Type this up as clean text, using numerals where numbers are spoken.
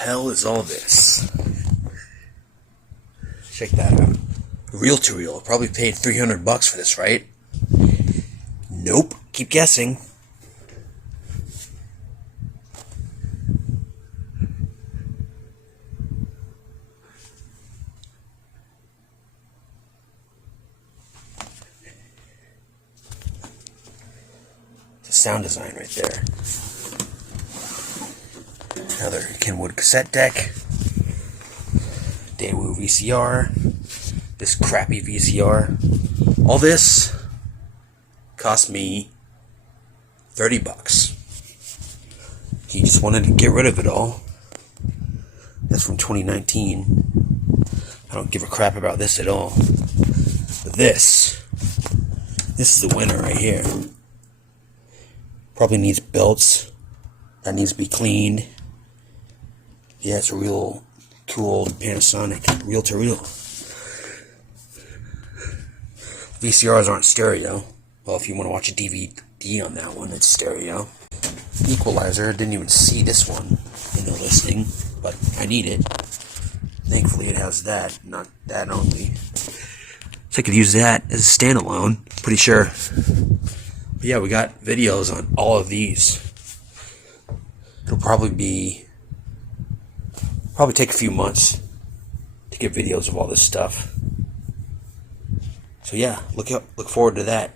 hell is all this? Check that out. Reel-to-reel. Probably paid $300 for this, right? Nope. Keep guessing. It's a Soundesign right there. Another Kenwood cassette deck. Daewoo VCR. This crappy VCR. All this cost me $30. He just wanted to get rid of it all. That's from 2019. I don't give a crap about this at all. But this is the winner right here. Probably needs belts. That needs to be cleaned. Yeah, it's a real cool old Panasonic reel-to-reel. VCRs aren't stereo. Well, if you want to watch a DVD on that one, it's stereo. Equalizer, didn't even see this one in the listing, but I need it. Thankfully it has that, not that only. So I could use that as a standalone, pretty sure. But yeah, we got videos on all of these. It'll probably take a few months to get videos of all this stuff. So yeah, look forward to that.